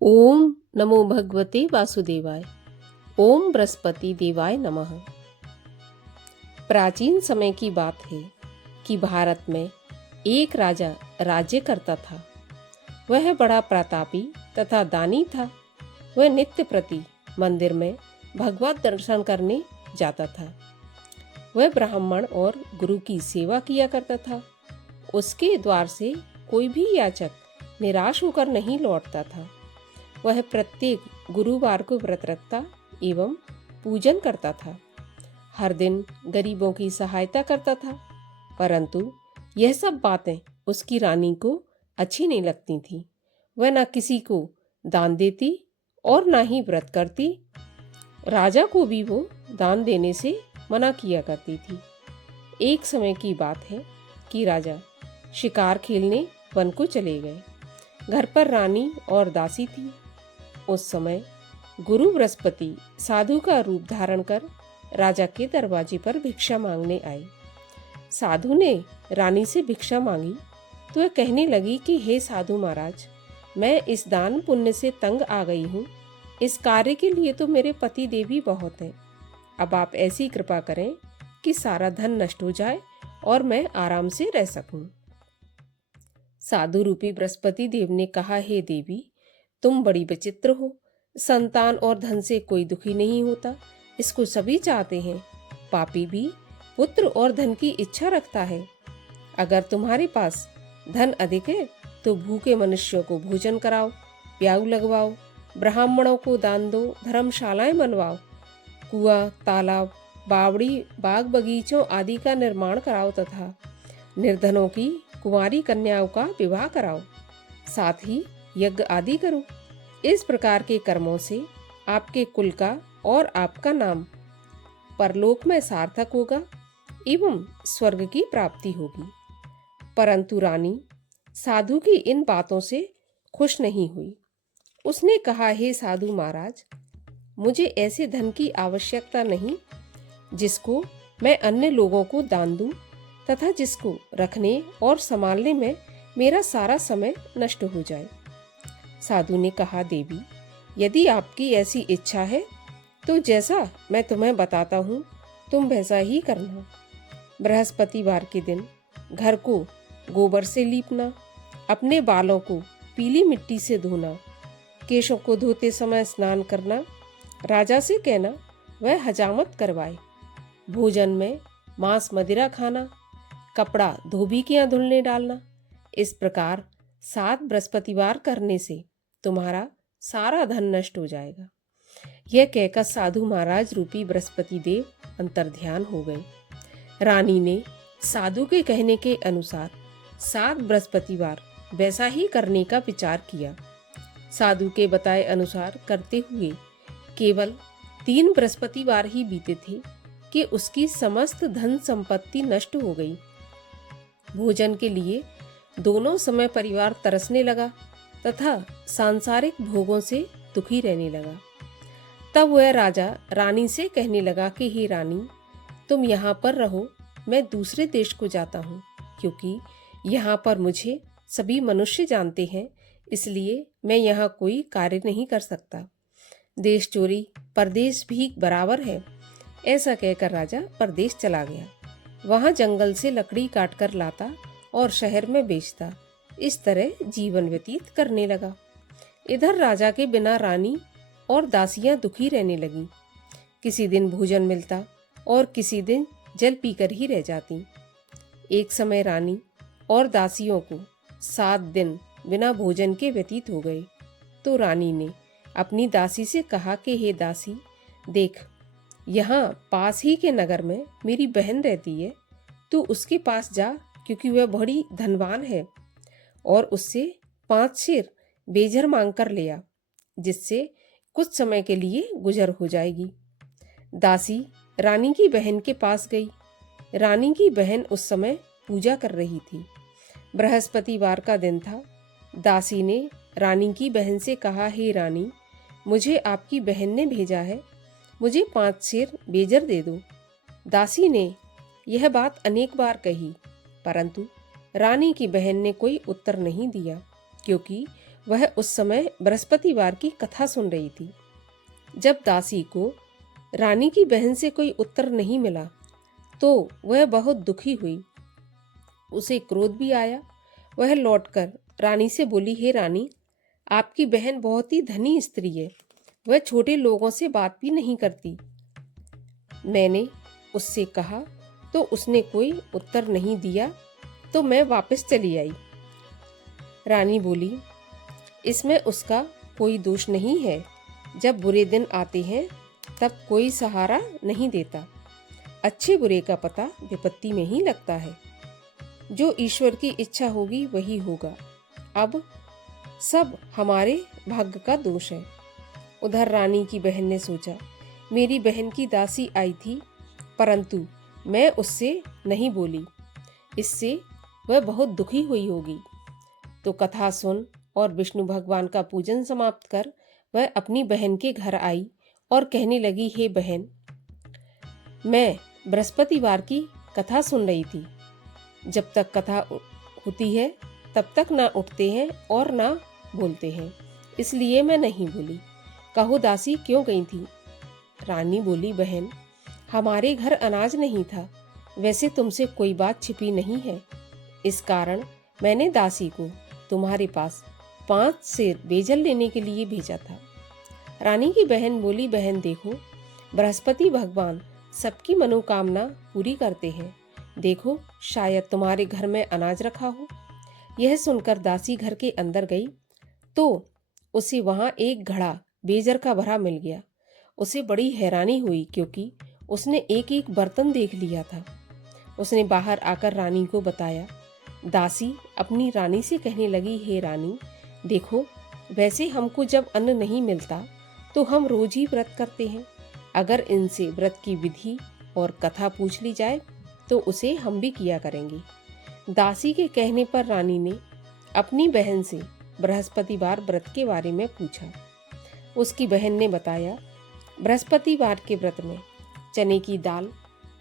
ओम नमो भगवते वासुदेवाय। ओम बृहस्पति देवाय नमः। प्राचीन समय की बात है कि भारत में एक राजा राज्य करता था। वह बड़ा प्रतापी तथा दानी था। वह नित्य प्रति मंदिर में भगवत दर्शन करने जाता था। वह ब्राह्मण और गुरु की सेवा किया करता था। उसके द्वार से कोई भी याचक निराश होकर नहीं लौटता था। वह प्रत्येक गुरुवार को व्रत रखता एवं पूजन करता था। हर दिन गरीबों की सहायता करता था, परंतु यह सब बातें उसकी रानी को अच्छी नहीं लगती थी। वह न किसी को दान देती और न ही व्रत करती। राजा को भी वो दान देने से मना किया करती थी। एक समय की बात है कि राजा शिकार खेलने वन को चले गए। घर पर रानी और दासी थी। उस समय गुरु बृहस्पति साधु का रूप धारण कर राजा के दरवाजे पर भिक्षा मांगने आए। साधु ने रानी से भिक्षा मांगी तो वह कहने लगी कि हे साधु महाराज, मैं इस दान पुण्य से तंग आ गई हूँ। इस कार्य के लिए तो मेरे पति देव ही बहुत हैं। अब आप ऐसी कृपा करें कि सारा धन नष्ट हो जाए और मैं आराम से रह सकूं। साधु रूपी बृहस्पति देव ने कहा, हे देवी, तुम बड़ी विचित्र हो। संतान और धन से कोई दुखी नहीं होता, इसको सभी चाहते हैं। पापी भी पुत्र और धन की इच्छा रखता है। अगर तुम्हारे पास धन अधिक है तो भूखे मनुष्यों को भोजन कराओ, प्याऊ लगवाओ, ब्राह्मणों को दान दो, धर्मशालाएं बनवाओ, कुआं, तालाब, बावड़ी, बाग बगीचों आदि का निर्माण कराओ तथा निर्धनों की कुंवारी कन्याओं का विवाह कराओ। साथ ही यज्ञ आदि करो। इस प्रकार के कर्मों से आपके कुल का और आपका नाम परलोक में सार्थक होगा एवं स्वर्ग की प्राप्ति होगी। परंतु रानी साधु की इन बातों से खुश नहीं हुई। उसने कहा, हे साधु महाराज, मुझे ऐसे धन की आवश्यकता नहीं जिसको मैं अन्य लोगों को दान दूं तथा जिसको रखने और संभालने में मेरा सारा समय नष्ट हो जाए। साधु ने कहा, देवी, यदि आपकी ऐसी इच्छा है तो जैसा मैं तुम्हें बताता हूँ तुम वैसा ही करना। बृहस्पतिवार के दिन घर को गोबर से लीपना, अपने बालों को पीली मिट्टी से धोना, केशों को धोते समय स्नान करना, राजा से कहना वह हजामत करवाए, भोजन में मांस मदिरा खाना, कपड़ा धोबी के यहाँ धुलने डालना। इस प्रकार 7 बृहस्पतिवार करने से तुम्हारा सारा धन नष्ट हो जाएगा। यह कहकर साधु महाराज रूपी बृहस्पति देव अंतर्ध्यान हो गए। रानी ने साधु के कहने के अनुसार 7 बृहस्पतिवार वैसा ही करने का विचार किया। साधु के बताए अनुसार करते हुए केवल 3 बृहस्पतिवार ही बीते थे कि उसकी समस्त धन संपत्ति नष्ट हो गई। भोजन के लिए दोनों समय परिवार तरसने लगा तथा सांसारिक भोगों से दुखी रहने लगा। तब वह राजा रानी से कहने लगा कि हे रानी, तुम यहाँ पर रहो, मैं दूसरे देश को जाता हूँ, क्योंकि यहाँ पर मुझे सभी मनुष्य जानते हैं, इसलिए मैं यहाँ कोई कार्य नहीं कर सकता। देश चोरी परदेश भी बराबर है। ऐसा कहकर राजा परदेश चला गया। वहाँ जंगल से लकड़ी काट कर लाता और शहर में बेचता। इस तरह जीवन व्यतीत करने लगा। इधर राजा के बिना रानी और दासियां दुखी रहने लगी। किसी दिन भोजन मिलता और किसी दिन जल पीकर ही रह जाती। एक समय रानी और दासियों को 7 दिन बिना भोजन के व्यतीत हो गए। तो रानी ने अपनी दासी से कहा कि हे दासी, देख, यहाँ पास ही के नगर में मेरी बहन रहती है, तू उसके पास जा, क्योंकि वह बड़ी धनवान है, और उससे 5 शेर बेजर मांग कर ले आ, जिससे कुछ समय के लिए गुजर हो जाएगी। दासी रानी की बहन के पास गई। रानी की बहन उस समय पूजा कर रही थी। बृहस्पतिवार का दिन था। दासी ने रानी की बहन से कहा, हे रानी, मुझे आपकी बहन ने भेजा है, मुझे 5 शेर बेजर दे दो। दासी ने यह बात अनेक बार कही, परंतु रानी की बहन ने कोई उत्तर नहीं दिया, क्योंकि वह उस समय बृहस्पतिवार की कथा सुन रही थी। जब दासी को रानी की बहन से कोई उत्तर नहीं मिला तो वह बहुत दुखी हुई। उसे क्रोध भी आया। वह लौटकर रानी से बोली, हे रानी, आपकी बहन बहुत ही धनी स्त्री है। वह छोटे लोगों से बात भी नहीं करती। मैंने उससे कहा तो उसने कोई उत्तर नहीं दिया, तो मैं वापस चली आई। रानी बोली, इसमें उसका कोई दोष नहीं है। जब बुरे दिन आते हैं तब कोई सहारा नहीं देता। अच्छे बुरे का पता विपत्ति में ही लगता है। जो ईश्वर की इच्छा होगी वही होगा। अब सब हमारे भाग्य का दोष है। उधर रानी की बहन ने सोचा, मेरी बहन की दासी आई थी, परंतु मैं उससे नहीं बोली, इससे वह बहुत दुखी हुई होगी। तो कथा सुन और विष्णु भगवान का पूजन समाप्त कर वह अपनी बहन के घर आई और कहने लगी, हे बहन, मैं बृहस्पतिवार की कथा सुन रही थी। जब तक कथा होती है तब तक ना उठते हैं और ना बोलते हैं, इसलिए मैं नहीं बोली। कहो दासी, क्यों गई थी? रानी बोली, बहन, हमारे घर अनाज नहीं था। वैसे तुमसे कोई बात छिपी नहीं है, इस कारण मैंने दासी को तुम्हारे पास 5 सेर बेजल लेने के लिए भेजा था। रानी की बहन बोली, बहन देखो, बृहस्पति भगवान सबकी मनोकामना पूरी करते हैं। देखो, शायद तुम्हारे घर में अनाज रखा हो। यह सुनकर दासी घर के अंदर गई तो उसे वहां एक घड़ा बेजर का भरा मिल गया। उसे बड़ी हैरानी हुई क्योंकि उसने एक एक बर्तन देख लिया था। उसने बाहर आकर रानी को बताया। दासी अपनी रानी से कहने लगी, हे रानी, देखो, वैसे हमको जब अन्न नहीं मिलता तो हम रोज ही व्रत करते हैं। अगर इनसे व्रत की विधि और कथा पूछ ली जाए तो उसे हम भी किया करेंगे। दासी के कहने पर रानी ने अपनी बहन से बृहस्पतिवार व्रत के बारे में पूछा। उसकी बहन ने बताया, बृहस्पतिवार के व्रत में चने की दाल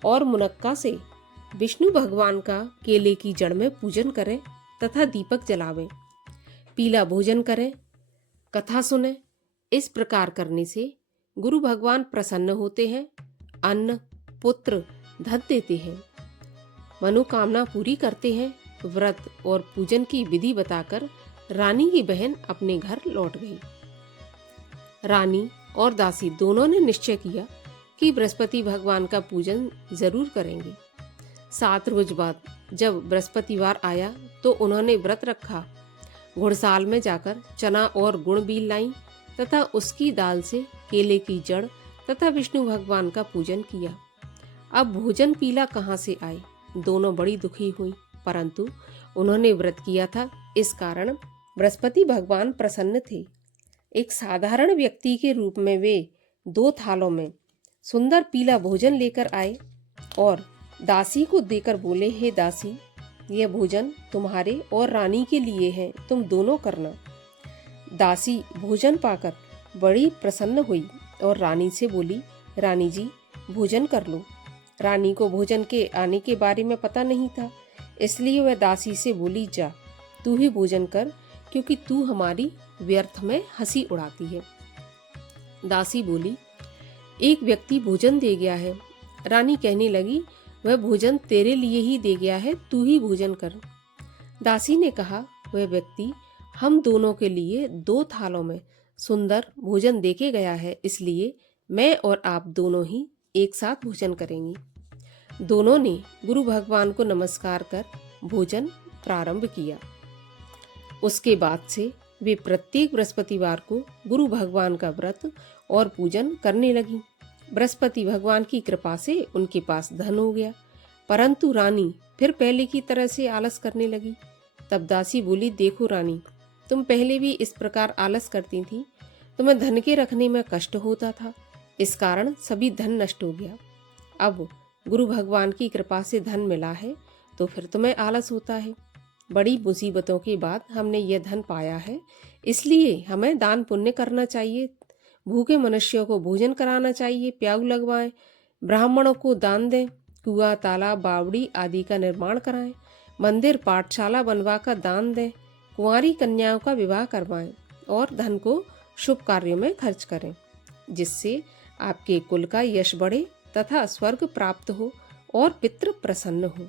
और मुनक्का से विष्णु भगवान का केले की जड़ में पूजन करें तथा दीपक जलावें, पीला भोजन करें, कथा सुने। इस प्रकार करने से गुरु भगवान प्रसन्न होते हैं, अन्न, पुत्र, धन देते हैं, मनोकामना पूरी करते हैं। व्रत और पूजन की विधि बताकर रानी की बहन अपने घर लौट गई। रानी और दासी दोनों ने निश्चय किया कि बृहस्पति भगवान का पूजन जरूर करेंगे। 7 रोज बाद जब बृहस्पतिवार आया तो उन्होंने व्रत रखा। घुड़साल में जाकर चना और गुड़ बील लाई तथा उसकी दाल से केले की जड़ तथा विष्णु भगवान का पूजन किया। अब भोजन पीला कहाँ से आए? दोनों बड़ी दुखी हुई, परंतु उन्होंने व्रत किया था, इस कारण बृहस्पति भगवान प्रसन्न थे। एक साधारण व्यक्ति के रूप में वे 2 थालों में सुंदर पीला भोजन लेकर आए और दासी को देकर बोले, हे दासी, यह भोजन तुम्हारे और रानी के लिए है, तुम दोनों करना। दासी भोजन पाकर बड़ी प्रसन्न हुई और रानी से बोली, रानी जी, भोजन कर लो। रानी को भोजन के आने के बारे में पता नहीं था, इसलिए वह दासी से बोली, जा, तू ही भोजन कर, क्योंकि तू हमारी व्यर्थ में हंसी उड़ाती है। दासी बोली, एक व्यक्ति भोजन दे गया है। रानी कहने लगी, वह भोजन तेरे लिए ही दे गया है, तू ही भोजन कर। दासी ने कहा, वह व्यक्ति हम दोनों के लिए 2 थालों में सुंदर भोजन देके गया है, इसलिए मैं और आप दोनों ही एक साथ भोजन करेंगे। दोनों ने गुरु भगवान को नमस्कार कर भोजन प्रारंभ किया। उसके बाद से वे प्रत्येक बृहस्पतिवार को गुरु भगवान का व्रत और पूजन करने लगी। बृहस्पति भगवान की कृपा से उनके पास धन हो गया, परंतु रानी फिर पहले की तरह से आलस करने लगी। तब दासी बोली, देखो रानी, तुम पहले भी इस प्रकार आलस करती थी, तुम्हें धन के रखने में कष्ट होता था, इस कारण सभी धन नष्ट हो गया। अब गुरु भगवान की कृपा से धन मिला है तो फिर तुम्हें आलस होता है। बड़ी मुसीबतों के बाद हमने यह धन पाया है, इसलिए हमें दान पुण्य करना चाहिए, भूखे मनुष्यों को भोजन कराना चाहिए, प्याऊ लगवाएं, ब्राह्मणों को दान दें, कुआं, तालाब, बावड़ी आदि का निर्माण कराएं, मंदिर, पाठशाला बनवा कर दान दें, कुंवारी कन्याओं का विवाह करवाएं और धन को शुभ कार्यों में खर्च करें, जिससे आपके कुल का यश बढ़े तथा स्वर्ग प्राप्त हो और पितृ प्रसन्न हो।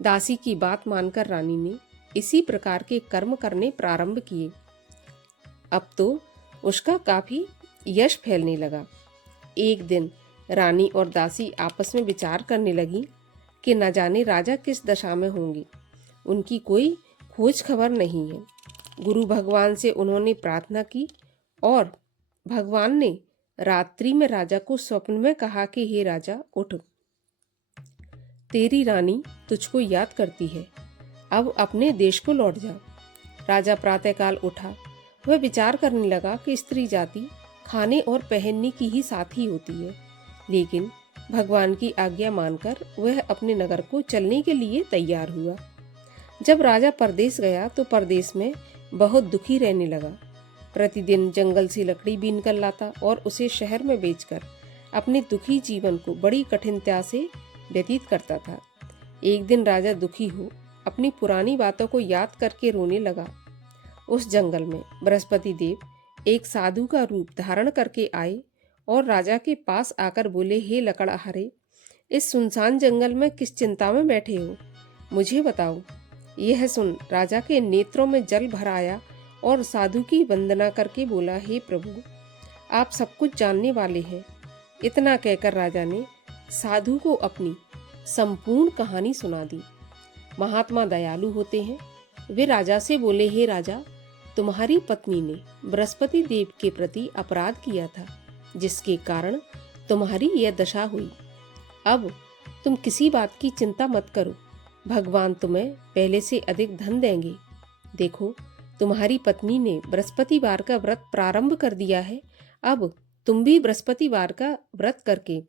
दासी की बात मानकर रानी ने इसी प्रकार के कर्म करने प्रारंभ किए। अब तो उसका काफी यश फैलने लगा। एक दिन रानी और दासी आपस में विचार करने लगी कि न जाने राजा किस दशा में होंगे, उनकी कोई खोज खबर नहीं है। गुरु भगवान से उन्होंने प्रार्थना की और भगवान ने रात्रि में राजा को स्वप्न में कहा कि हे राजा, उठ, तेरी रानी तुझको याद करती है, अब अपने देश को लौट जा। राजा प्रातःकाल उठा। वह विचार करने लगा कि स्त्री जाति खाने और पहनने की ही साथी होती है, लेकिन भगवान की आज्ञा मानकर वह अपने नगर को चलने के लिए तैयार हुआ। जब राजा परदेश गया तो परदेश में बहुत दुखी रहने लगा। प्रतिदिन जंगल से लकड़ी बीन कर लाता और उसे शहर में बेचकर अपने दुखी जीवन को बड़ी कठिनता से व्यतीत करता था। एक दिन राजा दुखी हो अपनी पुरानी बातों को याद करके रोने लगा। उस जंगल में बृहस्पति देव एक साधु का रूप धारण करके आए और राजा के पास आकर बोले, हे लकड़हारे, इस सुनसान जंगल में किस चिंता में बैठे हो, मुझे बताओ। यह सुन राजा के नेत्रों में जल भर आया और साधु की वंदना करके बोला, हे प्रभु, आप सब कुछ जानने वाले हैं। इतना कहकर राजा ने साधु को अपनी संपूर्ण कहानी सुना दी। महात्मा दयालु होते हैं। वे राजा से बोले, हे राजा, तुम्हारी पत्नी ने बृहस्पति देव के प्रति अपराध किया था, जिसके कारण तुम्हारी यह दशा हुई। अब तुम किसी बात की चिंता मत करो, भगवान तुम्हें पहले से अधिक धन देंगे। देखो, तुम्हारी पत्नी ने बृहस्पतिवार का व्रत प्रारंभ कर दिया है। अब तुम भी बृहस्पतिवार का व्रत करके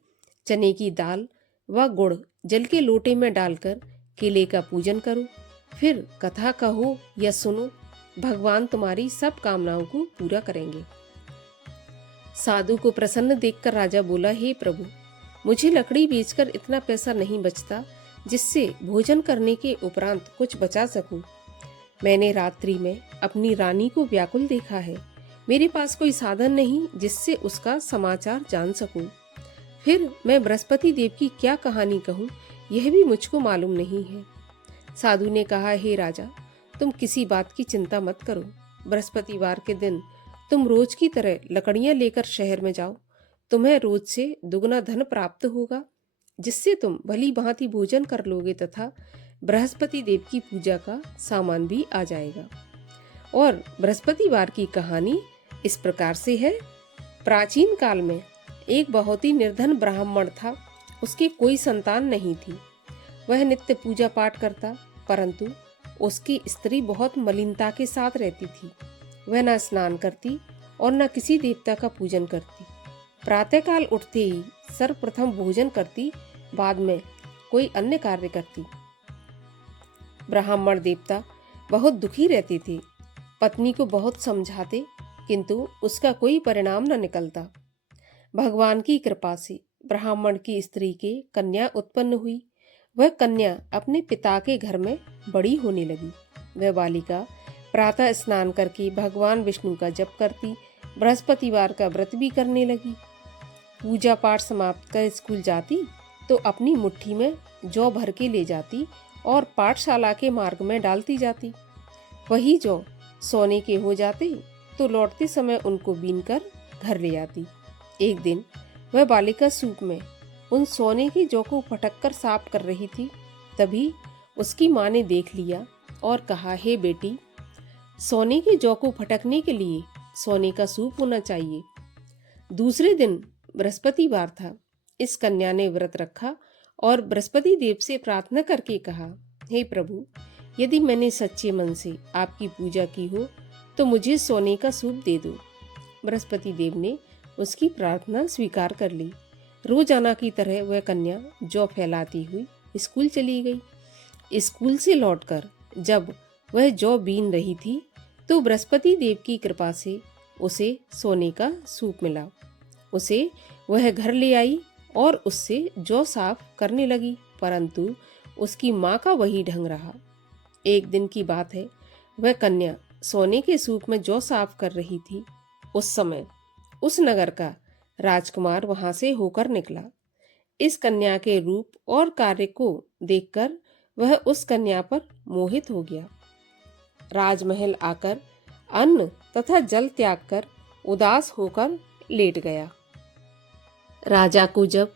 चने की दाल व गुड़ जल के लोटे में डालकर केले का पूजन करो, फिर कथा कहो या सुनो, भगवान तुम्हारी सब कामनाओं को पूरा करेंगे। साधु को प्रसन्न देखकर राजा बोला, हे प्रभु, मुझे लकड़ी बेचकर इतना पैसा नहीं बचता जिससे भोजन करने के उपरांत कुछ बचा सकूं। मैंने रात्रि में अपनी रानी को व्याकुल देखा है। मेरे पास कोई साधन नहीं जिससे उसका समाचार जान सकूं। फिर मैं बृहस्पति देव की क्या कहानी कहूं, यह भी मुझको मालूम नहीं है। साधु ने कहा, हे राजा, तुम किसी बात की चिंता मत करो। बृहस्पतिवार के दिन तुम रोज की तरह लकड़ियां लेकर शहर में जाओ। तुम्हें रोज से दुगना धन प्राप्त होगा, जिससे तुम भली भांति भोजन कर लोगे तथा बृहस्पति देव की पूजा का सामान भी आ जाएगा। और बृहस्पतिवार की कहानी इस प्रकार से है। प्राचीन काल में एक बहुत ही निर्धन ब्राह्मण था। उसकी कोई संतान नहीं थी। वह नित्य पूजा पाठ करता, परंतु उसकी स्त्री बहुत मलिनता के साथ रहती थी। वह न स्नान करती और न किसी देवता का पूजन करती। प्रातःकाल उठते ही सर्वप्रथम भोजन करती, बाद में कोई अन्य कार्य करती। ब्राह्मण देवता बहुत दुखी रहते थे। पत्नी को बहुत समझाते, किंतु उसका कोई परिणाम न निकलता। भगवान की कृपा से ब्राह्मण की स्त्री के कन्या उत्पन्न हुई। वह कन्या अपने पिता के घर में बड़ी होने लगी। वह बालिका प्रातः स्नान करके भगवान विष्णु का जप करती, बृहस्पतिवार का व्रत भी करने लगी। पूजा पाठ समाप्त कर स्कूल जाती तो अपनी मुट्ठी में जौ भर के ले जाती और पाठशाला के मार्ग में डालती जाती। वही जौ सोने के हो जाते तो लौटते समय उनको बीनकर घर ले आती। एक दिन वह बालिका सूप में उन सोने के जौ को फटककर साफ कर रही थी। तभी उसकी माँ ने देख लिया और कहा, हे बेटी, सोने के जौ को फटकने के लिए सोने का सूप होना चाहिए। दूसरे दिन बृहस्पतिवार था। इस कन्या ने व्रत रखा और बृहस्पति देव से प्रार्थना करके कहा, हे प्रभु, यदि मैंने सच्चे मन से आपकी पूजा की हो तो मुझे सोने का सूप दे दो। बृहस्पति देव ने उसकी प्रार्थना स्वीकार कर ली। रोजाना की तरह वह कन्या जौ फैलाती हुई स्कूल चली गई। स्कूल से लौटकर जब वह जौ बीन रही थी तो बृहस्पति देव की कृपा से उसे सोने का सूप मिला। उसे वह घर ले आई और उससे जौ साफ करने लगी, परंतु उसकी माँ का वही ढंग रहा। एक दिन की बात है, वह कन्या सोने के सूप में जौ साफ कर रही थी। उस समय उस नगर का राजकुमार वहां से होकर निकला। इस कन्या के रूप और कार्य को देखकर वह उस कन्या पर मोहित हो गया। राजमहल आकर अन्न तथा जल त्याग कर उदास होकर लेट गया। राजा को जब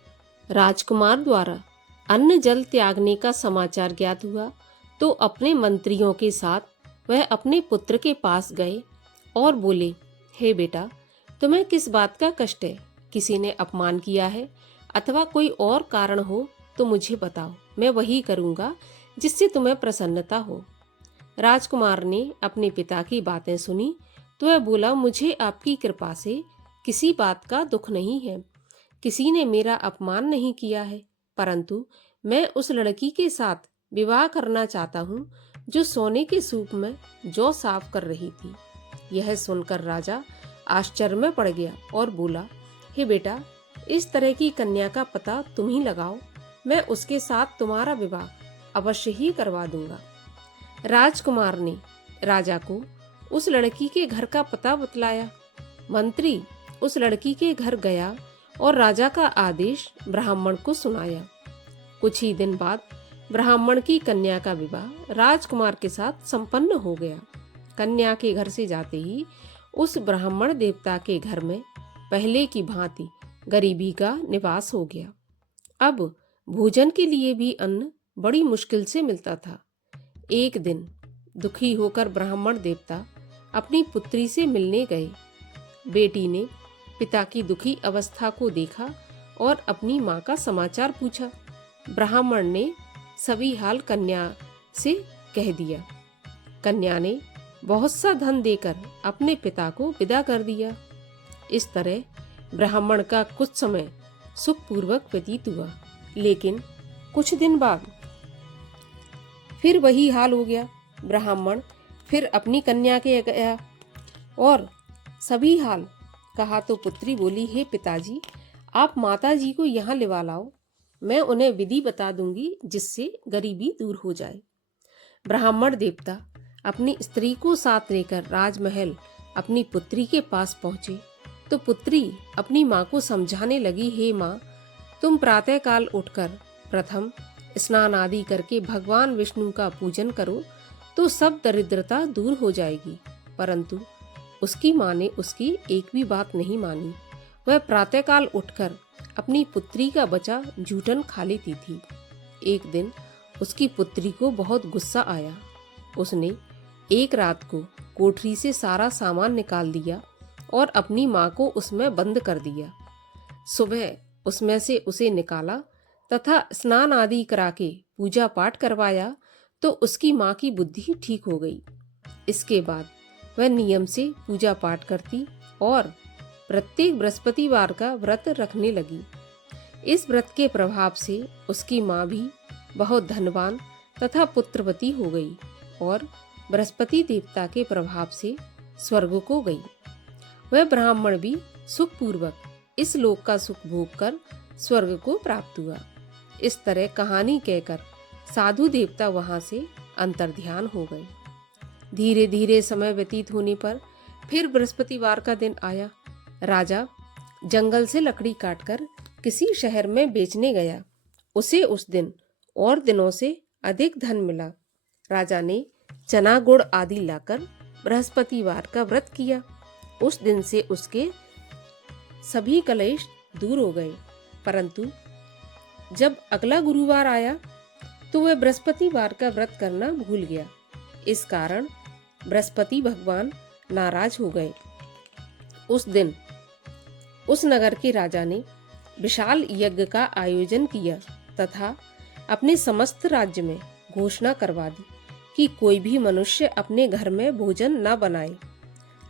राजकुमार द्वारा अन्न जल त्यागने का समाचार ज्ञात हुआ तो अपने मंत्रियों के साथ वह अपने पुत्र के पास गए और बोले, हे बेटा, तुम्हें किस बात का कष्ट है? किसी ने अपमान किया है अथवा कोई और कारण हो तो मुझे बताओ, मैं वही करूंगा जिससे तुम्हें प्रसन्नता हो। राजकुमार ने अपने पिता की बातें सुनी तो वह बोला, मुझे आपकी कृपा से किसी बात का दुख नहीं है। किसी ने मेरा अपमान नहीं किया है, परंतु मैं उस लड़की के साथ विवाह करना चाहता हूँ जो सोने के सूप में जौ साफ कर रही थी। यह सुनकर राजा आश्चर्य में पड़ गया और बोला, हे बेटा, इस तरह की कन्या का पता तुम ही लगाओ, मैं उसके साथ तुम्हारा विवाह अवश्य ही करवा दूंगा। राजकुमार ने राजा को उस लड़की के घर का पता बतलाया। मंत्री उस लड़की के घर गया और राजा का आदेश ब्राह्मण को सुनाया। कुछ ही दिन बाद ब्राह्मण की कन्या का विवाह राजकुमार के साथ संपन्न हो गया। कन्या के घर से जाते ही उस ब्राह्मण देवता के घर में पहले की भांति गरीबी का निवास हो गया। अब भोजन के लिए भी अन्न बड़ी मुश्किल से मिलता था। एक दिन दुखी होकर ब्राह्मण देवता अपनी पुत्री से मिलने गए। बेटी ने पिता की दुखी अवस्था को देखा और अपनी माँ का समाचार पूछा। ब्राह्मण ने सभी हाल कन्या से कह दिया। कन्या ने बहुत सा धन देकर अपने पिता को विदा कर दिया। इस तरह ब्राह्मण का कुछ समय सुखपूर्वक व्यतीत हुआ, लेकिन कुछ दिन बाद फिर वही हाल हो गया। ब्राह्मण फिर अपनी कन्या के गया और सभी हाल कहा तो पुत्री बोली, हे पिताजी, आप माता जी को यहाँ लिवा लाओ, मैं उन्हें विधि बता दूंगी जिससे गरीबी दूर हो जाए। ब्राह्मण देवता अपनी स्त्री को साथ लेकर राजमहल अपनी पुत्री के पास पहुंचे तो पुत्री अपनी माँ को समझाने लगी, हे माँ, तुम प्रातःकाल उठकर प्रथम स्नान आदि करके भगवान विष्णु का पूजन करो तो सब दरिद्रता दूर हो जाएगी। परंतु उसकी माँ ने उसकी एक भी बात नहीं मानी। वह प्रातःकाल उठकर अपनी पुत्री का बचा जूठन खा लेती थी। एक दिन उसकी पुत्री को बहुत गुस्सा आया। उसने एक रात को कोठरी से सारा सामान निकाल दिया और अपनी माँ को उसमें बंद कर दिया। सुबह उसमें से उसे निकाला तथा स्नान आदि करा के पूजा पाठ करवाया तो उसकी माँ की बुद्धि ठीक हो गई। इसके बाद वह नियम से पूजा पाठ करती और प्रत्येक बृहस्पतिवार का व्रत रखने लगी। इस व्रत के प्रभाव से उसकी माँ भी बहुत धनवान तथा पुत्रवती हो गई और बृहस्पति देवता के प्रभाव से स्वर्ग को गई। वह ब्राह्मण भी सुखपूर्वक इस लोक का सुख भोग कर स्वर्ग को प्राप्त हुआ। इस तरह कहानी कहकर साधु देवता वहां से अंतर्ध्यान हो गए। धीरे धीरे समय व्यतीत होने पर फिर बृहस्पतिवार का दिन आया। राजा जंगल से लकड़ी काटकर किसी शहर में बेचने गया। उसे उस दिन और दिनों से अधिक धन मिला। राजा ने चना गुड़ आदि लाकर बृहस्पतिवार का व्रत किया। उस दिन से उसके सभी कलेश दूर हो गए। परंतु जब अगला गुरुवार आया तो वह बृहस्पतिवार का व्रत करना भूल गया। इस कारण बृहस्पति भगवान नाराज हो गए। उस दिन उस नगर के राजा ने विशाल यज्ञ का आयोजन किया तथा अपने समस्त राज्य में घोषणा करवा दी कि कोई भी मनुष्य अपने घर में भोजन न बनाए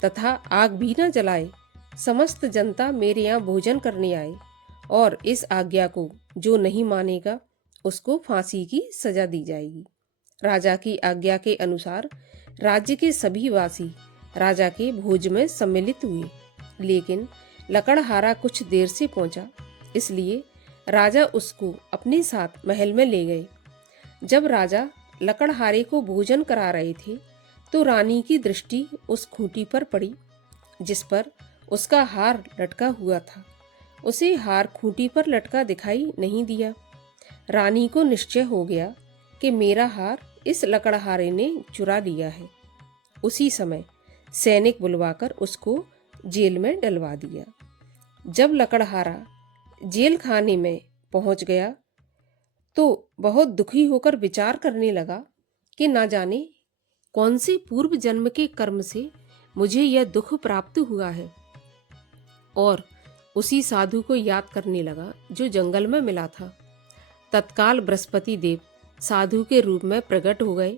तथा आग भी न जलाए। समस्त जनता मेरे यहाँ भोजन करने आए और इस आज्ञा को जो नहीं मानेगा उसको फांसी की सजा दी जाएगी। राजा की आज्ञा के अनुसार राज्य के सभी वासी राजा के भोज में सम्मिलित हुए, लेकिन लकड़हारा कुछ देर से पहुंचा, इसलिए राजा उसको अपने साथ महल में ले गए। जब राजा लकड़हारे को भोजन करा रहे थे तो रानी की दृष्टि उस खूंटी पर पड़ी जिस पर उसका हार लटका हुआ था। उसे हार खूंटी पर लटका दिखाई नहीं दिया। रानी को निश्चय हो गया कि मेरा हार इस लकड़हारे ने चुरा लिया है। उसी समय सैनिक बुलवाकर उसको जेल में डलवा दिया। जब लकड़हारा जेल खाने में पहुंच गया तो बहुत दुखी होकर विचार करने लगा कि ना जाने कौन से पूर्व जन्म के कर्म से मुझे यह दुख प्राप्त हुआ है, और उसी साधु को याद करने लगा जो जंगल में मिला था। तत्काल बृहस्पति देव साधु के रूप में प्रकट हो गए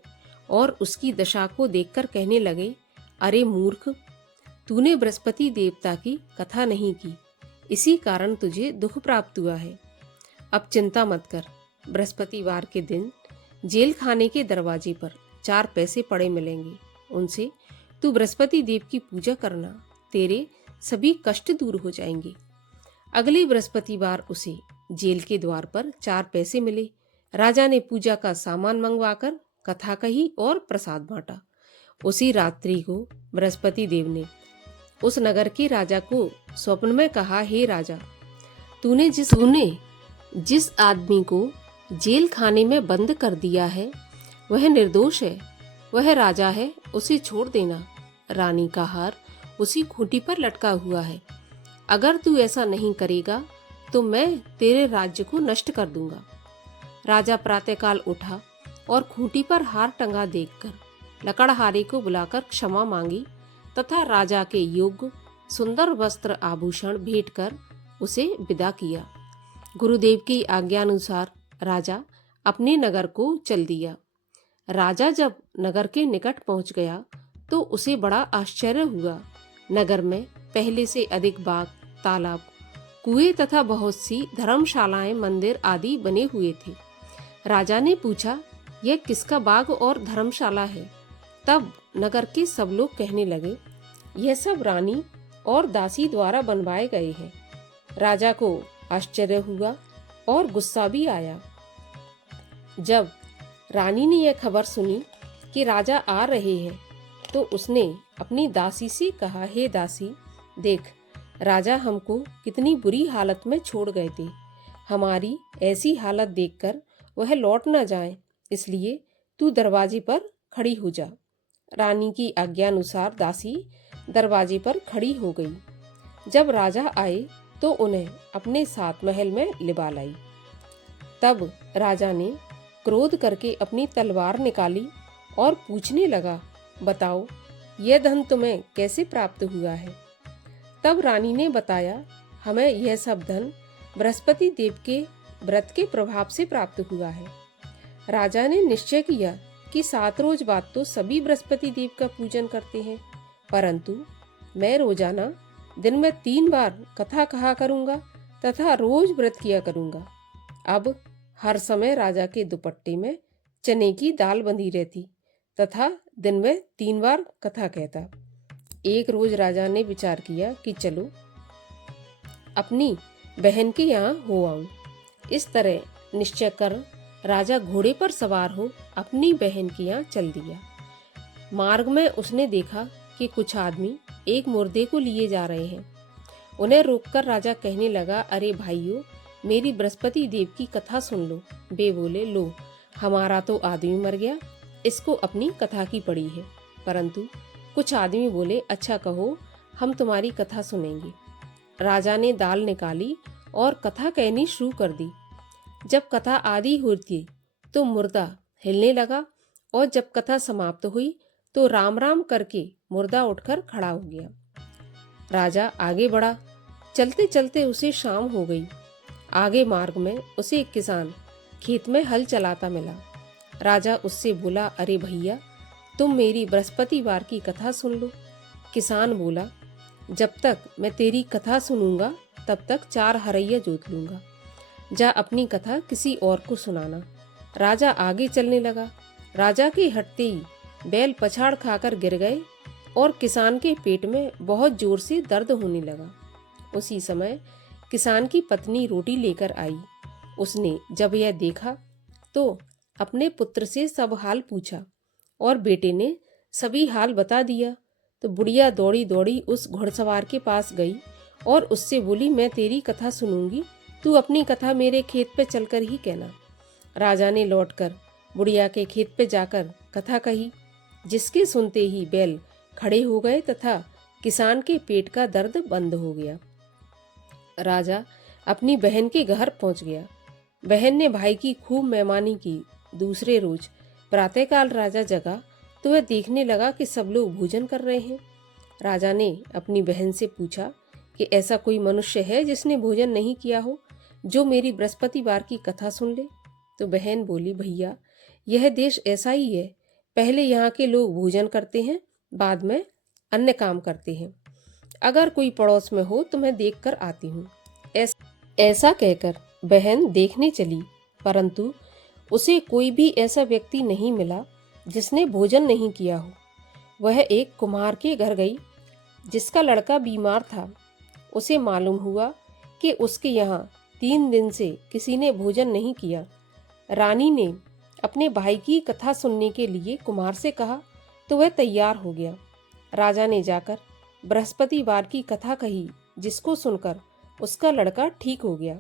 और उसकी दशा को देखकर कहने लगे, अरे मूर्ख, तूने बृहस्पति देवता की कथा नहीं की, इसी कारण तुझे दुख प्राप्त हुआ है। अब चिंता मत कर, बृहस्पतिवार के दिन जेल खाने के दरवाजे पर 4 पैसे पड़े मिलेंगे, उनसे तू बृहस्पति देव की पूजा करना, तेरे सभी कष्ट दूर हो जाएंगे। अगले बृहस्पतिवार उसे जेल के द्वार पर 4 पैसे मिले। राजा ने पूजा का सामान मंगवाकर कथा कही और प्रसाद बांटा। उसी रात्रि को बृहस्पति देव ने उस नगर के राजा को स्वप्न में कहा, हे राजा, तूने जिस आदमी को जेल खाने में बंद कर दिया है वह निर्दोष है, वह राजा है, उसे छोड़ देना। रानी का हार उसी खूंटी पर लटका हुआ है। अगर तू ऐसा नहीं करेगा तो मैं तेरे राज्य को नष्ट कर दूंगा। राजा प्रातःकाल उठा और खूंटी पर हार टंगा देखकर लकड़हारे को बुलाकर क्षमा मांगी तथा राजा के योग्य सुंदर वस्त्र आभूषण भेंट कर उसे विदा किया। गुरुदेव की आज्ञानुसार राजा अपने नगर को चल दिया। राजा जब नगर के निकट पहुंच गया तो उसे बड़ा आश्चर्य हुआ। नगर में पहले से अधिक बाग, तालाब, कुएं तथा बहुत सी धर्मशालाएं, मंदिर आदि बने हुए थे। राजा ने पूछा, यह किसका बाग और धर्मशाला है? तब नगर के सब लोग कहने लगे, यह सब रानी और दासी द्वारा बनवाए गए हैं। राजा को आश्चर्य हुआ और गुस्सा भी आया। जब रानी ने यह खबर सुनी कि राजा आ रहे हैं तो उसने अपनी दासी से कहा, हे दासी, देख, राजा हमको कितनी बुरी हालत में छोड़ गए थे। हमारी ऐसी हालत देखकर वह लौट न जाए, इसलिए तू दरवाजे पर खड़ी हो जा। रानी की आज्ञानुसार दासी दरवाजे पर खड़ी हो गई। जब राजा आए तो उन्हें अपने साथ महल में लिवा लाई। तब राजा ने क्रोध करके अपनी तलवार निकाली और पूछने लगा, बताओ, यह धन तुम्हें कैसे प्राप्त हुआ है? तब रानी ने बताया, हमें यह सब धन बृहस्पति देव के व्रत के प्रभाव से प्राप्त हुआ है। राजा ने निश्चय किया कि 7 रोज बाद तो सभी बृहस्पति देव का पूजन करते हैं, परंतु मैं रोजाना दिन में 3 बार कथा कहा करूंगा तथा रोज व्रत किया करूंगा। अब हर समय राजा के दुपट्टे में चने की दाल बंधी रहती तथा दिन में 3 बार कथा कहता। एक रोज राजा ने विचार किया कि चलो अपनी बहन के यहाँ हो आऊं। इस तरह निश्चय कर राजा घोड़े पर सवार हो अपनी बहन के यहाँ चल दिया। मार्ग में उसने देखा कि कुछ आदमी एक मुर्दे को लिए जा रहे हैं। उन्हें रोककर राजा कहने लगा, अरे भाइयों, मेरी बृहस्पति देव की कथा सुन लो। वे बोले, लो, हमारा तो आदमी मर गया, इसको अपनी कथा की पड़ी है। परंतु कुछ आदमी बोले, अच्छा कहो, हम तुम्हारी कथा सुनेंगे। राजा ने दाल निकाली और कथा कहनी शुरू कर दी। जब कथा आधी हुई तो मुर्दा हिलने लगा और जब कथा समाप्त हुई तो राम राम करके मुर्दा उठकर खड़ा हो गया। राजा आगे बढ़ा। चलते चलते उसे शाम हो गई। आगे मार्ग में उसे एक किसान खेत में हल चलाता मिला। राजा उससे बोला, अरे भैया, तुम मेरी बृहस्पतिवार की कथा सुन लो। किसान बोला, जब तक मैं तेरी कथा सुनूंगा तब तक 4 हरैया जोत लूंगा। जा अपनी कथा किसी और को सुनाना। राजा आगे चलने लगा। राजा के हटते ही बैल पछाड़ खाकर गिर गए और किसान के पेट में बहुत जोर से दर्द होने लगा। उसी समय किसान की पत्नी रोटी लेकर आई। उसने जब यह देखा तो अपने पुत्र से सब हाल पूछा और बेटे ने सभी हाल बता दिया तो बुढ़िया दौड़ी दौड़ी उस घुड़सवार के पास गई और उससे बोली, मैं तेरी कथा सुनूंगी, तू अपनी कथा मेरे खेत पे चलकर ही कहना। राजा ने लौटकर बुढ़िया के खेत पे जाकर कथा कही, जिसके सुनते ही बैल खड़े हो गए तथा किसान के पेट का दर्द बंद हो गया। राजा अपनी बहन के घर पहुंच गया। बहन ने भाई की खूब मेहमानी की। दूसरे रोज प्रातःकाल राजा जगा तो वह देखने लगा कि सब लोग भोजन कर रहे हैं। राजा ने अपनी बहन से पूछा कि ऐसा कोई मनुष्य है जिसने भोजन नहीं किया हो, जो मेरी बृहस्पतिवार की कथा सुन ले। तो बहन बोली, भैया यह देश ऐसा ही है, पहले यहाँ के लोग भोजन करते हैं, बाद में अन्य काम करते हैं। अगर कोई पड़ोस में हो तो मैं देख कर आती हूँ। ऐसा कहकर बहन देखने चली, परंतु उसे कोई भी ऐसा व्यक्ति नहीं मिला जिसने भोजन नहीं किया हो। वह एक कुम्हार के घर गई जिसका लड़का बीमार था। उसे मालूम हुआ कि उसके यहाँ 3 दिन से किसी ने भोजन नहीं किया। रानी ने अपने भाई की कथा सुनने के लिए कुम्हार से कहा तो वह तैयार हो गया। राजा ने जाकर बृहस्पतिवार की कथा कही, जिसको सुनकर उसका लड़का ठीक हो गया।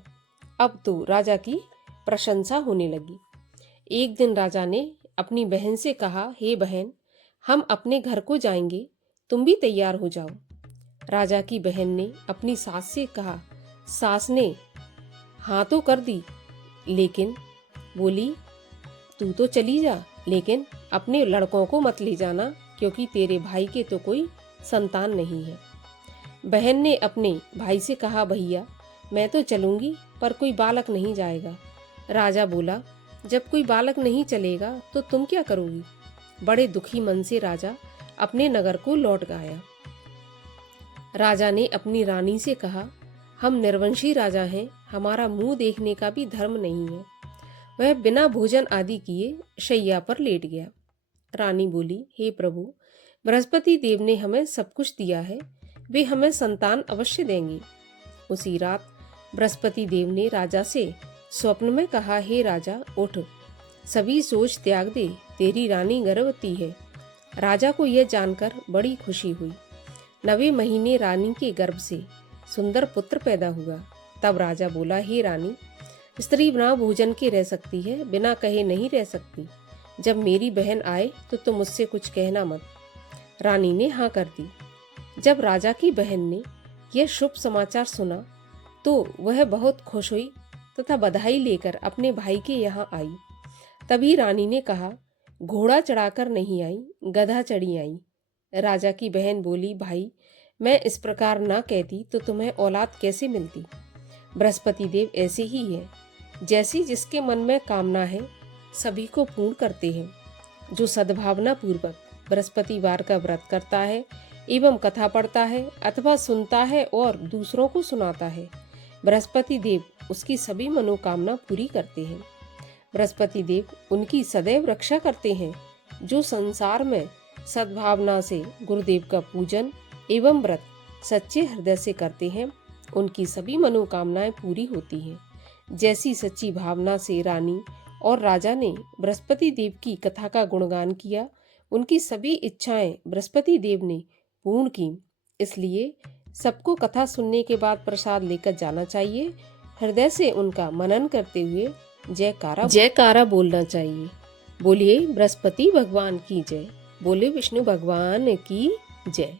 अब तो राजा की प्रशंसा होने लगी। एक दिन राजा ने अपनी बहन से कहा, हे बहन, हम अपने घर को जाएंगे, तुम भी तैयार हो जाओ। राजा की बहन ने अपनी सास से कहा। सास ने हाँ तो कर दी, लेकिन बोली, तू तो चली जा, लेकिन अपने लड़कों को मत ले जाना, क्योंकि तेरे भाई के तो कोई संतान नहीं है। बहन ने अपने भाई से कहा, भैया मैं तो चलूंगी, पर कोई बालक नहीं जाएगा। राजा बोला, जब कोई बालक नहीं चलेगा तो तुम क्या करोगी? बड़े दुखी मन से राजा अपने नगर को लौट गया। राजा ने अपनी रानी से कहा, हम निर्वंशी राजा हैं, हमारा मुंह देखने का भी धर्म नहीं है। वह बिना भोजन आदि किए शैया पर लेट गया। रानी बोली, हे प्रभु, बृहस्पति देव ने हमें सब कुछ दिया है, वे हमें संतान अवश्य देंगे। उसी रात बृहस्पति देव ने राजा से स्वप्न में कहा, हे राजा उठ, सभी सोच त्याग दे, तेरी रानी गर्भवती है। राजा को यह जानकर बड़ी खुशी हुई। 9वें महीने रानी के गर्भ से सुंदर पुत्र पैदा हुआ। तब राजा बोला, हे रानी, स्त्री बिना भोजन के रह सकती है, बिना कहे नहीं रह सकती। जब मेरी बहन आए तो तुम मुझसे कुछ कहना मत। रानी ने हाँ कर दी। जब राजा की बहन ने यह शुभ समाचार सुना तो वह बहुत खुश हुई तथा बधाई लेकर अपने भाई के यहाँ आई। तभी रानी ने कहा, घोड़ा चढ़ाकर नहीं आई, गधा चढ़ी आई। राजा की बहन बोली, भाई मैं इस प्रकार ना कहती तो तुम्हें औलाद कैसे मिलती? बृहस्पति देव ऐसे ही है, जैसी जिसके मन में कामना है सभी को पूर्ण करते हैं। जो सद्भावना पूर्वक बृहस्पतिवार का व्रत करता है एवं कथा पढ़ता है अथवा सुनता है और दूसरों को सुनाता है, बृहस्पति देव उसकी सभी मनोकामना पूरी करते हैं। बृहस्पति देव उनकी सदैव रक्षा करते हैं। जो संसार में सद्भावना से गुरुदेव का पूजन एवं व्रत सच्चे हृदय से करते हैं, उनकी सभी मनोकामनाएं पूरी होती हैं। जैसी सच्ची भावना से रानी और राजा ने बृहस्पति देव की कथा का गुणगान किया, उनकी सभी इच्छाएं बृहस्पति देव ने पूर्ण की। इसलिए सबको कथा सुनने के बाद प्रसाद लेकर जाना चाहिए। हृदय से उनका मनन करते हुए जयकारा बोलना चाहिए। बोलिए बृहस्पति भगवान की जय। बोले विष्णु भगवान की जय।